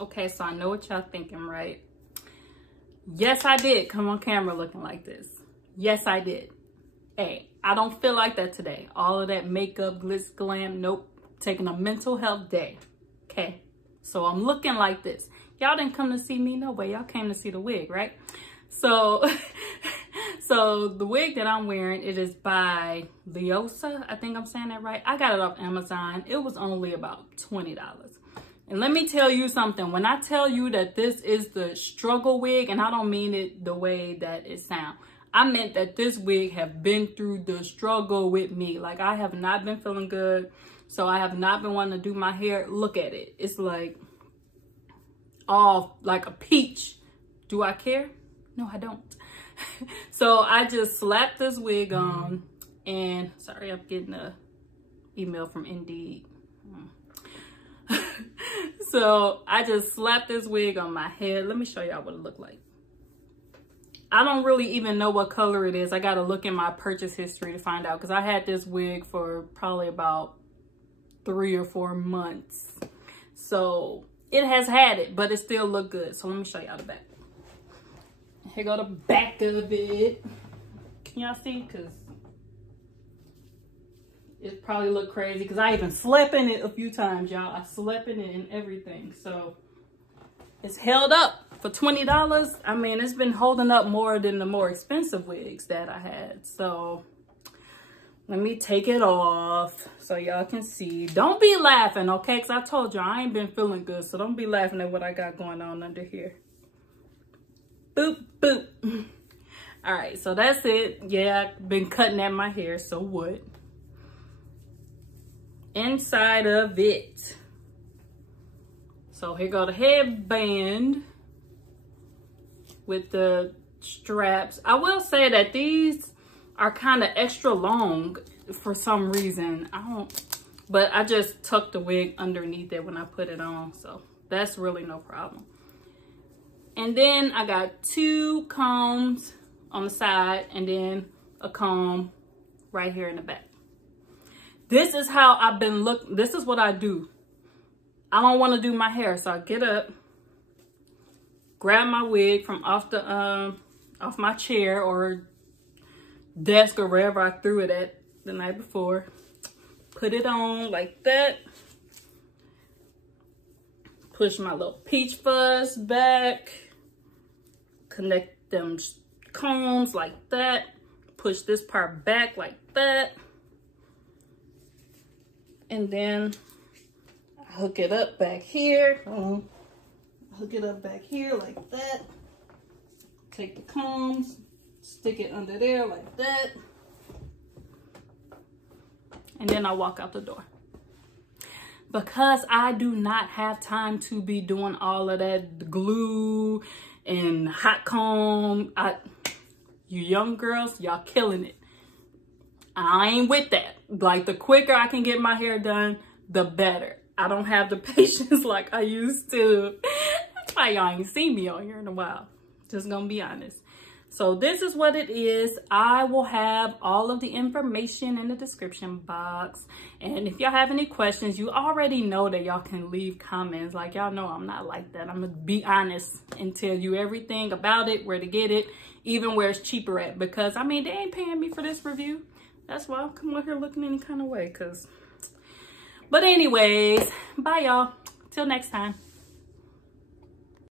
Okay, so I know what y'all thinking, right? Yes, I did come on camera looking like this. Yes, I did. Hey, I don't feel like that today. All of that makeup, glitz, glam, nope. Taking a mental health day. Okay, so I'm looking like this. Y'all didn't come to see me, no way. Y'all came to see the wig, right? So, so the wig that I'm wearing, it is by Leosa. I think I'm saying that right. I got it off Amazon. It was only about $20. And let me tell you something. When I tell you that this is the struggle wig, and I don't mean it the way that it sounds. I meant that this wig have been through the struggle with me. Like, I have not been feeling good. So I have not been wanting to do my hair. Look at it. It's like all like a peach. Do I care? No, I don't. So I just slapped this wig on. And sorry, I'm getting a email from Indeed. So I just slapped this wig on my head. Let me show y'all what it looked like. I don't really even know what color it is. I got to look in my purchase history to find out, because I had this wig for probably about 3 or 4 months. So it has had it, but it still look good. So let me show y'all the back. Here go the back of it. Can y'all see? Because it probably look crazy, because I even slept in it a few times, y'all. I slept in it and everything. So it's held up for $20. I mean, it's been holding up more than the more expensive wigs that I had. So let me take it off so y'all can see. Don't be laughing, okay? Because I told you I ain't been feeling good. So don't be laughing at what I got going on under here. Boop, boop. All right, so that's it. Yeah, I've been cutting at my hair, so what? Inside of it. So here go the headband with the straps. I will say that these are kind of extra long for some reason. But I just tucked the wig underneath it when I put it on. So that's really no problem. And then I got 2 combs on the side and then a comb right here in the back. This is how I've been looking. This is what I do. I don't want to do my hair, so I get up, grab my wig from off my chair or desk or wherever I threw it at the night before. Put it on like that. Push my little peach fuzz back. Connect them combs like that. Push this part back like that. And then hook it up back here. Hook it up back here like that. Take the combs, stick it under there like that. And then I walk out the door. Because I do not have time to be doing all of that glue and hot comb. You young girls, y'all killing it. I ain't with that. Like, the quicker I can get my hair done, the better. I don't have the patience like I used to. That's why y'all ain't seen me on here in a while. Just gonna be honest. So this is what it is. I will have all of the information in the description box. And if y'all have any questions, you already know that y'all can leave comments. Like, y'all know I'm not like that. I'm gonna be honest and tell you everything about it, where to get it, even where it's cheaper at. Because, I mean, they ain't paying me for this review. That's why I'll come out here looking any kind of way. But anyways, bye y'all. Till next time.